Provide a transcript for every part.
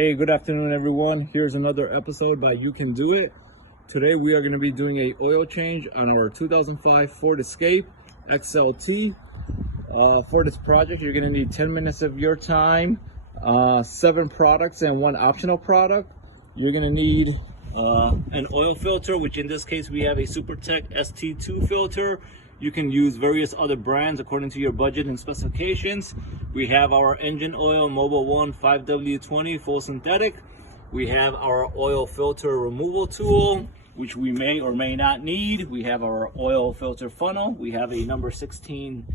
Hey, good afternoon everyone. Here's another episode by You Can Do It. Today we are going to be doing a oil change on our 2005 Ford Escape XLT. For this project you're going to need 10 minutes of your time, 7 products and 1 optional product. You're going to need an oil filter, which in this case we have a SuperTech ST2 filter. You can use various other brands according to your budget and specifications. We have our engine oil Mobil 1 5W20 full synthetic. We have our oil filter removal tool, which we may or may not need. We have our oil filter funnel. We have a number 16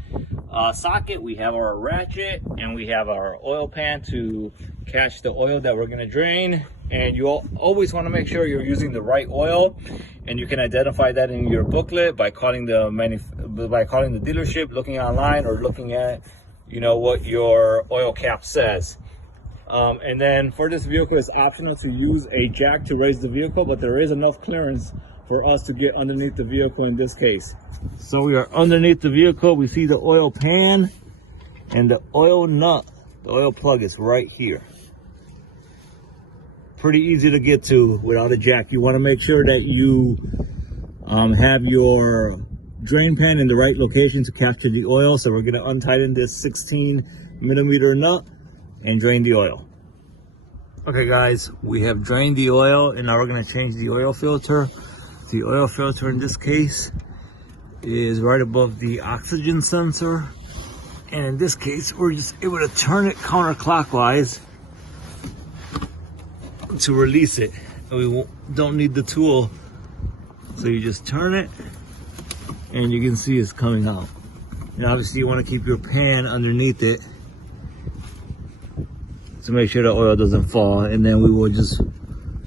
socket. We have our ratchet, and we have our oil pan to catch the oil that we're gonna drain. And you always wanna make sure you're using the right oil, and you can identify that in your booklet by calling the dealership, looking online, or looking at what your oil cap says. And then for this vehicle, it's optional to use a jack to raise the vehicle, but there is enough clearance for us to get underneath the vehicle in this case. So we are underneath the vehicle. We see the oil pan and the oil nut. The oil plug is right here. Pretty easy to get to without a jack. You want to make sure that you have your drain pan in the right location to capture the oil. So we're going to untighten this 16mm nut and drain the oil. Okay guys, we have drained the oil and now we're going to change the oil filter. The oil filter in this case is right above the oxygen sensor, and in this case we're just able to turn it counterclockwise to release it. We don't need the tool, so you just turn it and you can see it's coming out. And obviously you want to keep your pan underneath it to make sure the oil doesn't fall, and then we will just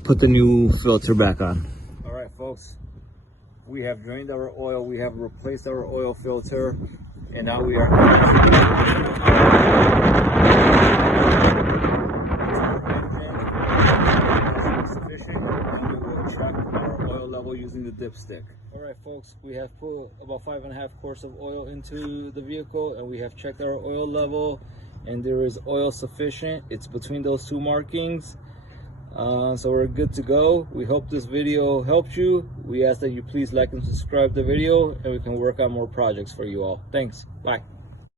put the new filter back on. All right folks, we have drained our oil, we have replaced our oil filter, and now we are sufficient, and we will check our oil level using the dipstick. All right folks, we have put about 5.5 quarts of oil into the vehicle, and we have checked our oil level, and there is oil sufficient. It's between those 2 markings, so we're good to go. We hope this video helped you. We ask that you please like and subscribe the video, and we can work on more projects for you all. Thanks. Bye.